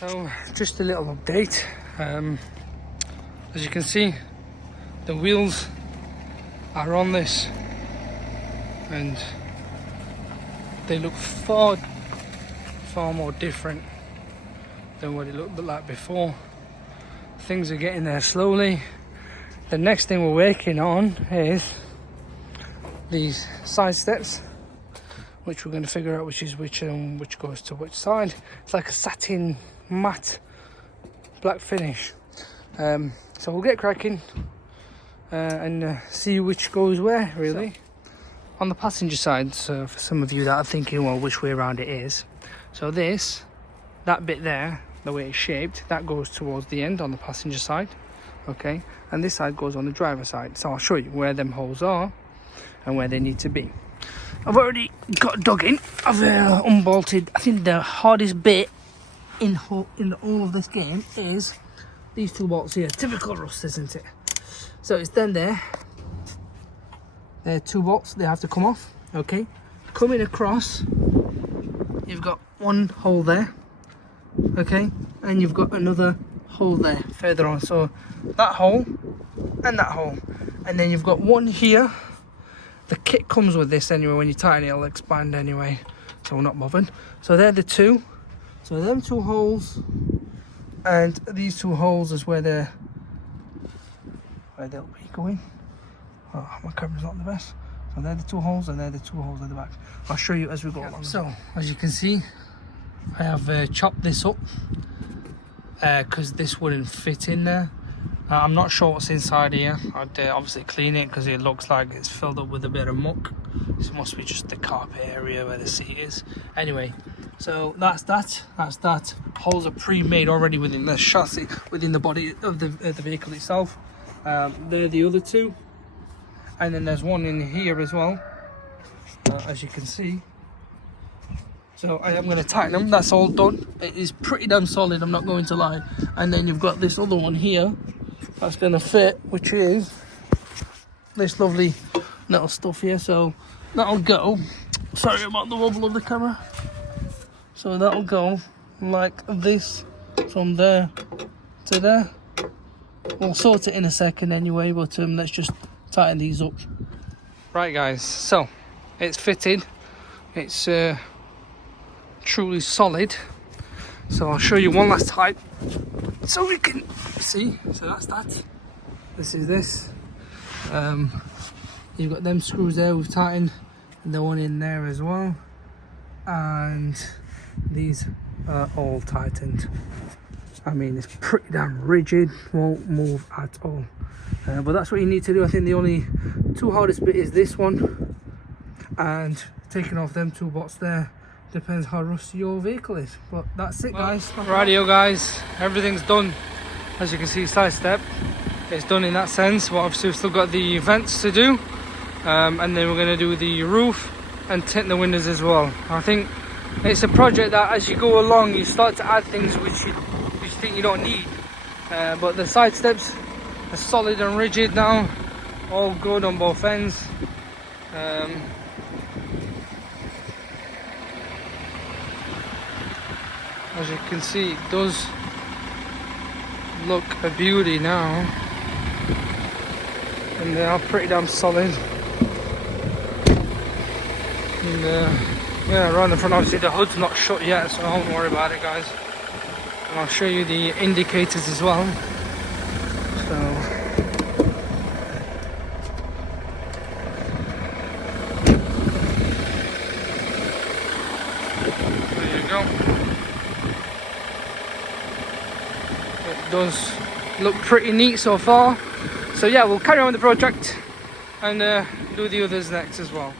So just a little update. As you can see, the wheels are on this and they look far more different than what it looked like before. Things are getting there slowly. The next thing we're working on is these side steps, which we're going to figure out which is which and which goes to which side. It's like a satin matte black finish. So we'll get cracking and see which goes where, really. So, on the passenger side, so for some of you that are thinking, well, which way around it is. So that bit there, the way it's shaped, that goes towards the end on the passenger side, okay? And this side goes on the driver's side. So I'll show you where them holes are and where they need to be. I've already got dug in. I've unbolted. I think the hardest bit in all of this game is these two bolts here. Typical rust, isn't it? So it's then there. They're two bolts. They have to come off. Okay. Coming across, you've got one hole there. Okay, and you've got another hole there further on. So that hole and that hole, and then you've got one here. The kit comes with this anyway. When you tighten it, it'll expand anyway, so we're not bothered. So they're the two. So them two holes and these two holes is where they'll be going. Oh, my camera's not the best. So they're the two holes and they're the two holes at the back. I'll show you as we go along. So as you can see, I have chopped this up because this wouldn't fit in there. I'm not sure what's inside here. I'd obviously clean it because it looks like it's filled up with a bit of muck. This must be just the carpet area where the seat is. Anyway, so that's that. Holes are pre-made already within the chassis, within the body of the vehicle itself. They're the other two. And then there's one in here as well, as you can see. So I am going to tighten them. That's all done. It is pretty damn solid, I'm not going to lie. And then you've got this other one here that's going to fit, which is this lovely little stuff here. So that'll go, sorry about the wobble of the camera. So that'll go like this from there to there. We'll sort it in a second anyway, but let's just tighten these up. Right guys, so it's fitted. It's truly solid. So I'll show you one last time so we can see. So that's that. This is this. You've got them screws there we've tightened, and the one in there as well, and these are all tightened. I mean, it's pretty damn rigid, won't move at all. But that's what you need to do. I think the only two hardest bit is this one, and taking off them two bolts there. Depends how rusty your vehicle is, but that's it, guys. Rightio, guys, everything's done. As you can see, side step, it's done in that sense, but obviously we've still got the vents to do, and then we're going to do the roof and tint the windows as well. I think it's a project that as you go along you start to add things which you think you don't need, but the side steps are solid and rigid now, all good on both ends. As you can see, it does look a beauty now, and they are pretty damn solid. And yeah, around the front, obviously the hood's not shut yet, so don't worry about it, guys. And I'll show you the indicators as well. So there you go. It does look pretty neat so far. So yeah, we'll carry on with the project and do the others next as well.